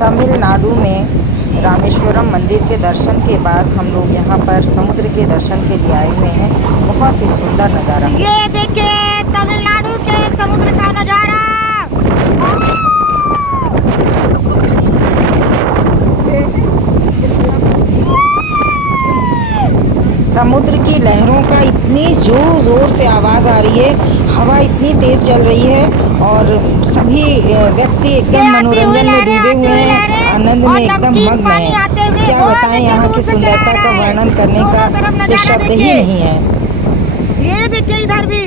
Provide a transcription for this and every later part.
तमिलनाडु में रामेश्वरम मंदिर के दर्शन के बाद हम लोग यहाँ पर समुद्र के दर्शन के लिए आए हुए हैं। बहुत ही सुंदर नज़ारा। ये देखिए तमिलनाडु के समुद्र का नज़ारा। समुद्र की लहरों का इतनी जोर ज़ोर से आवाज़ आ रही है, हवा इतनी तेज़ चल रही है और सभी व्यक्ति एकदम मनोरंजन में डूबे हुए हैं, आनंद में एकदम मग्न हैं। क्या बताएं, यहाँ की सुंदरता का वर्णन करने का तो शब्द ही नहीं है। ये देखिए इधर भी,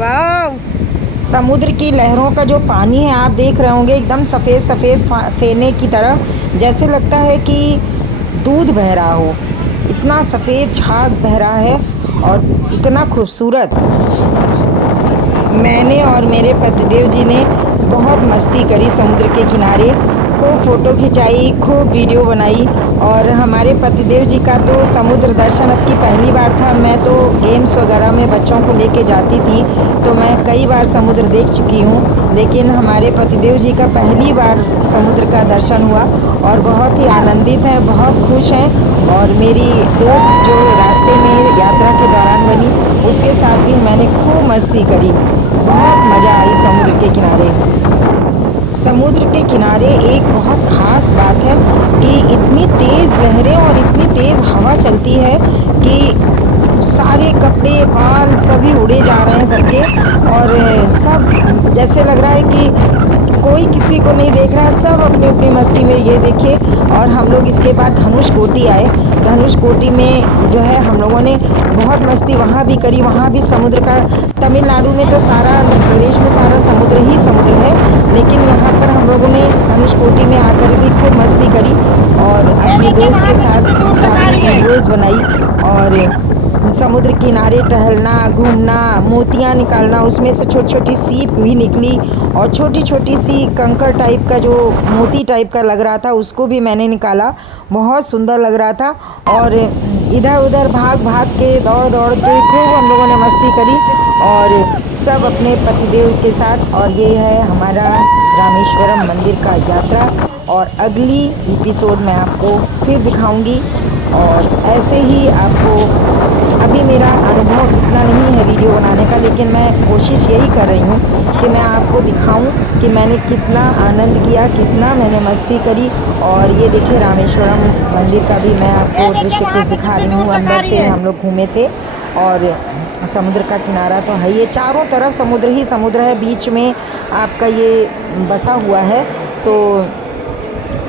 वाह। समुद्र की लहरों का जो पानी है आप देख रहे होंगे, एकदम सफ़ेद सफ़ेद फेने की तरह, जैसे लगता है कि दूध बह रहा हो। इतना सफ़ेद झाग बह रहा है और इतना खूबसूरत। मैंने और मेरे पतिदेव जी ने बहुत मस्ती करी समुद्र के किनारे, खूब फ़ोटो खिंचाई, खूब वीडियो बनाई। और हमारे पतिदेव जी का तो समुद्र दर्शन अब की पहली बार था। मैं तो गेम्स वगैरह में बच्चों को लेके जाती थी, तो मैं कई बार समुद्र देख चुकी हूँ, लेकिन हमारे पतिदेव जी का पहली बार समुद्र का दर्शन हुआ और बहुत ही आनंदित हैं, बहुत खुश हैं। और मेरी दोस्त जो रास्ते में यात्रा के दौरान बनी, उसके साथ भी मैंने खूब मस्ती करी। बहुत मज़ा आई समुद्र के किनारे। समुद्र के किनारे एक बहुत ख़ास बात है कि इतनी तेज़ लहरें और इतनी तेज़ हवा चलती है कि सारे कपड़े बाल सभी उड़े जा रहे हैं सबके, और सब जैसे लग रहा है कि कोई किसी को नहीं देख रहा है, सब अपनी अपनी मस्ती में। ये देखिए, और हम लोग इसके बाद धनुषकोटी आए। धनुषकोटी में जो है हम लोगों ने बहुत मस्ती वहाँ भी करी। वहाँ भी समुद्र का, तमिलनाडु में तो सारा, आंध्र प्रदेश में सारा समुद्र ही समुद्र है, लेकिन यहाँ पर हम लोगों ने धनुषकोटी में आकर भी खूब मस्ती करी और अपने दोस्त के साथ काफ़ी वीडियोज़ बनाई। और समुद्र किनारे टहलना, घूमना, मोतियाँ निकालना, उसमें से छोटी छोटी सीप भी निकली और छोटी छोटी सी कंकड़ टाइप का जो मोती टाइप का लग रहा था, उसको भी मैंने निकाला। बहुत सुंदर लग रहा था। और इधर उधर भाग भाग के, दौड़ दौड़ के खूब हम लोगों ने मस्ती करी और सब अपने पतिदेव के साथ। और ये है हमारा रामेश्वरम मंदिर का यात्रा, और अगली एपिसोड में आपको फिर दिखाऊंगी। और ऐसे ही आपको, अभी मेरा अनुभव इतना नहीं है वीडियो बनाने का, लेकिन मैं कोशिश यही कर रही हूँ कि मैं आपको दिखाऊं कि मैंने कितना आनंद किया, कितना मैंने मस्ती करी। और ये देखिए रामेश्वरम मंदिर का भी मैं आपको दृश्य कुछ दिखा रही हूँ। अंदर से हम लोग घूमे थे और समुद्र का किनारा तो है, ये चारों तरफ समुद्र ही समुद्र है, बीच में आपका ये बसा हुआ है। तो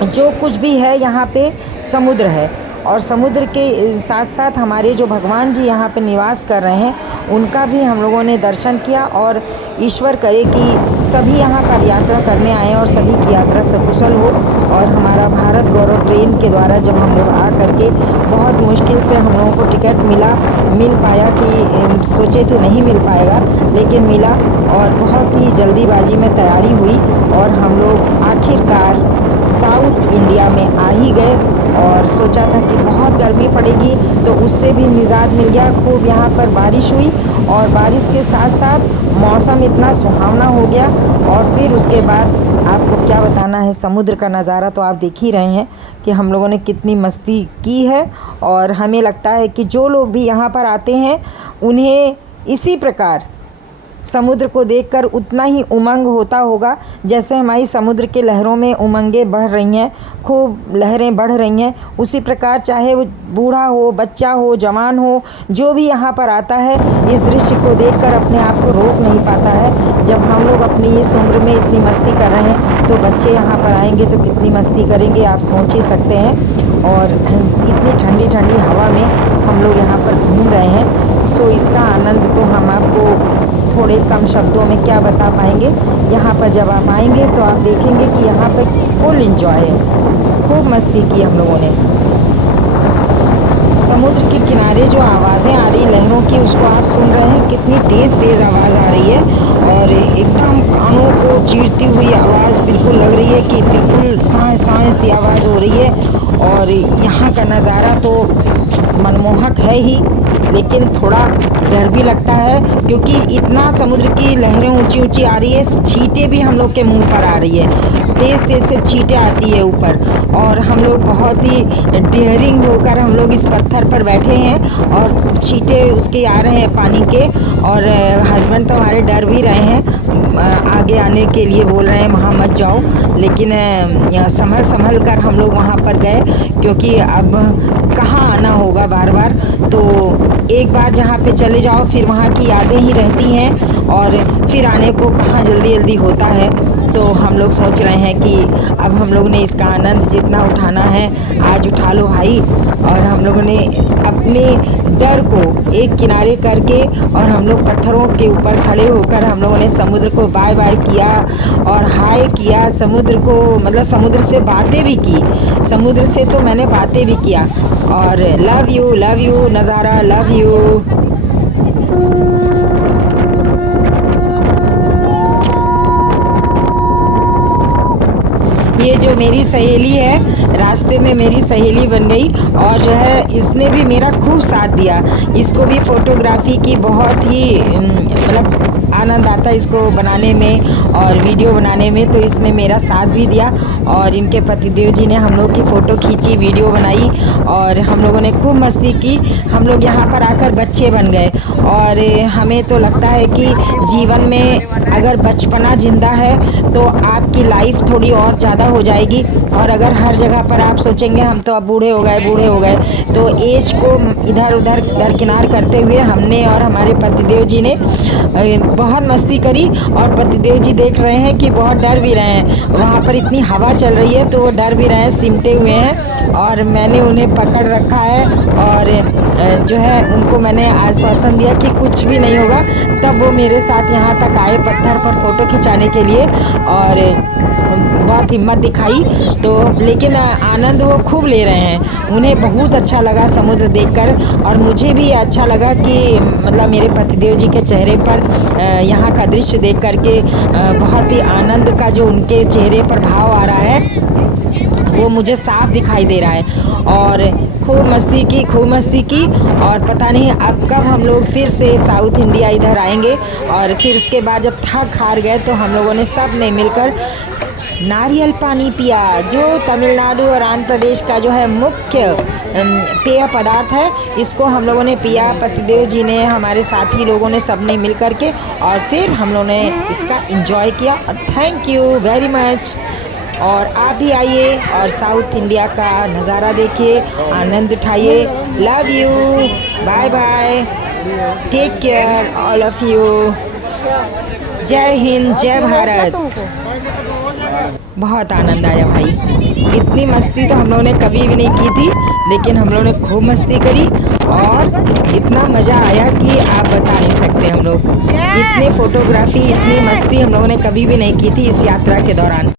जो कुछ भी है यहाँ पे समुद्र है। और समुद्र के साथ साथ हमारे जो भगवान जी यहाँ पे निवास कर रहे हैं, उनका भी हम लोगों ने दर्शन किया। और ईश्वर करे कि सभी यहाँ पर यात्रा करने आए और सभी की यात्रा सकुशल हो। और हमारा भारत गौरव ट्रेन के द्वारा जब हम लोग आ करके, बहुत मुश्किल से हम लोगों को टिकट मिल पाया, कि सोचे थे नहीं मिल पाएगा, लेकिन मिला। और बहुत ही जल्दीबाजी में तैयारी हुई और हम लोग आखिरकार साउथ इंडिया में आ ही गए। और सोचा था कि बहुत गर्मी पड़ेगी, तो उससे भी निजात मिल गया। खूब यहाँ पर बारिश हुई और बारिश के साथ साथ मौसम इतना सुहावना हो गया। और फिर उसके बाद आपको क्या बताना है, समुद्र का नज़ारा तो आप देख ही रहे हैं कि हम लोगों ने कितनी मस्ती की है। और हमें लगता है कि जो लोग भी यहाँ पर आते हैं, उन्हें इसी प्रकार समुद्र को देखकर उतना ही उमंग होता होगा जैसे हमारी समुद्र के लहरों में उमंगें बढ़ रही हैं, खूब लहरें बढ़ रही हैं। उसी प्रकार चाहे वो बूढ़ा हो, बच्चा हो, जवान हो, जो भी यहाँ पर आता है, इस दृश्य को देखकर अपने आप को रोक नहीं पाता है। जब हम लोग अपनी इस उम्र में इतनी मस्ती कर रहे हैं, तो बच्चे यहाँ पर आएंगे तो कितनी मस्ती करेंगे, आप सोच ही सकते हैं। और इतनी ठंडी ठंडी हवा में हम लोग यहाँ पर घूम रहे हैं, सो इसका आनंद तो हम आपको थोड़े कम शब्दों में क्या बता पाएंगे। यहाँ पर जब आप आएंगे तो आप देखेंगे कि यहाँ पर फुल एंजॉय है, खूब मस्ती की हम लोगों ने। समुद्र के किनारे जो आवाज़ें आ रही लहरों की, उसको आप सुन रहे हैं, कितनी तेज़ तेज़ आवाज़ आ रही है। और एकदम कानों को चीरती हुई आवाज़ बिल्कुल लग रही है कि बिल्कुल साए साए सी आवाज़ हो रही है। और यहाँ का नज़ारा तो मनमोहक है ही, लेकिन थोड़ा डर भी लगता है क्योंकि इतना समुद्र की लहरें ऊंची ऊंची आ रही है, छींटे भी हम लोग के मुंह पर आ रही है, तेज़ तेज़ से छींटे आती है ऊपर। और हम लोग बहुत ही डेयरिंग होकर हम लोग इस पत्थर पर बैठे हैं और छींटे उसके आ रहे हैं पानी के। और हस्बैंड तो हमारे डर भी रहे हैं, आगे आने के लिए बोल रहे हैं वहाँ मत जाओ, लेकिन संभल संभल कर हम लोग वहाँ पर गए क्योंकि अब कहाँ आना होगा बार बार। तो एक बार जहाँ पे चले जाओ फिर वहाँ की यादें ही रहती हैं और फिर आने को कहाँ जल्दी जल्दी होता है। तो हम लोग सोच रहे हैं कि अब हम लोगों ने इसका आनंद जितना उठाना है आज उठा लो भाई। और हम लोगों ने अपने डर को एक किनारे करके और हम लोग पत्थरों के ऊपर खड़े होकर हम लोगों ने समुद्र को बाय बाय किया और हाय किया समुद्र को, मतलब समुद्र से बातें भी की। समुद्र से तो मैंने बातें भी किया और लव यू नज़ारा, लव यू। ये जो मेरी सहेली है रास्ते में मेरी सहेली बन गई और जो है इसने भी मेरा खूब साथ दिया। इसको भी फ़ोटोग्राफ़ी की बहुत ही मतलब आनंद आता है इसको बनाने में और वीडियो बनाने में, तो इसने मेरा साथ भी दिया और इनके पतिदेव जी ने हम लोग की फ़ोटो खींची, वीडियो बनाई और हम लोगों ने खूब मस्ती की। हम लोग यहाँ पर आकर बच्चे बन गए और हमें तो लगता है कि जीवन में अगर बचपना ज़िंदा है तो आपकी लाइफ थोड़ी और ज़्यादा हो जाएगी। और अगर हर जगह पर आप सोचेंगे हम तो अब बूढ़े हो गए, तो एज को इधर उधर दरकिनार करते हुए हमने और हमारे पतिदेव जी ने बहुत मस्ती करी। और पतिदेव जी देख रहे हैं कि बहुत डर भी रहे हैं, वहाँ पर इतनी हवा चल रही है तो वो डर भी रहे हैं, सिमटे हुए हैं। और मैंने उन्हें पकड़ रखा है और जो है उनको मैंने आश्वासन दिया कि कुछ भी नहीं होगा। तब वो मेरे साथ यहाँ तक आए पत्थर पर फ़ोटो खिंचाने के लिए और बहुत हिम्मत दिखाई। तो लेकिन आनंद वो खूब ले रहे हैं, उन्हें बहुत अच्छा लगा समुद्र देखकर और मुझे भी अच्छा लगा कि मतलब मेरे पतिदेव जी के चेहरे पर यहाँ का दृश्य देख कर के बहुत ही आनंद का जो उनके चेहरे पर भाव आ रहा है वो मुझे साफ दिखाई दे रहा है। और खूब मस्ती की और पता नहीं अब कब हम लोग फिर से साउथ इंडिया इधर आएंगे। और फिर उसके बाद जब थक हार गए तो हम लोगों ने सब ने मिलकर नारियल पानी पिया, जो तमिलनाडु और आंध्र प्रदेश का जो है मुख्य पेय पदार्थ है। इसको हम लोगों ने पिया, पतिदेव जी ने, हमारे साथी लोगों ने, सब ने मिल कर के और फिर हम लोगों ने इसका एंजॉय किया। और थैंक यू वेरी मच। और आप भी आइए और साउथ इंडिया का नज़ारा देखिए, आनंद उठाइए। Love you, bye bye, take care all of you. जय हिंद, जय भारत। बहुत आनंद आया भाई, इतनी मस्ती तो हम लोगों ने कभी भी नहीं की थी, लेकिन हम लोगों ने खूब मस्ती करी और इतना मज़ा आया कि आप बता नहीं सकते। हम लोग इतनी फ़ोटोग्राफी, इतनी मस्ती हम लोगों ने कभी भी नहीं की थी इस यात्रा के दौरान।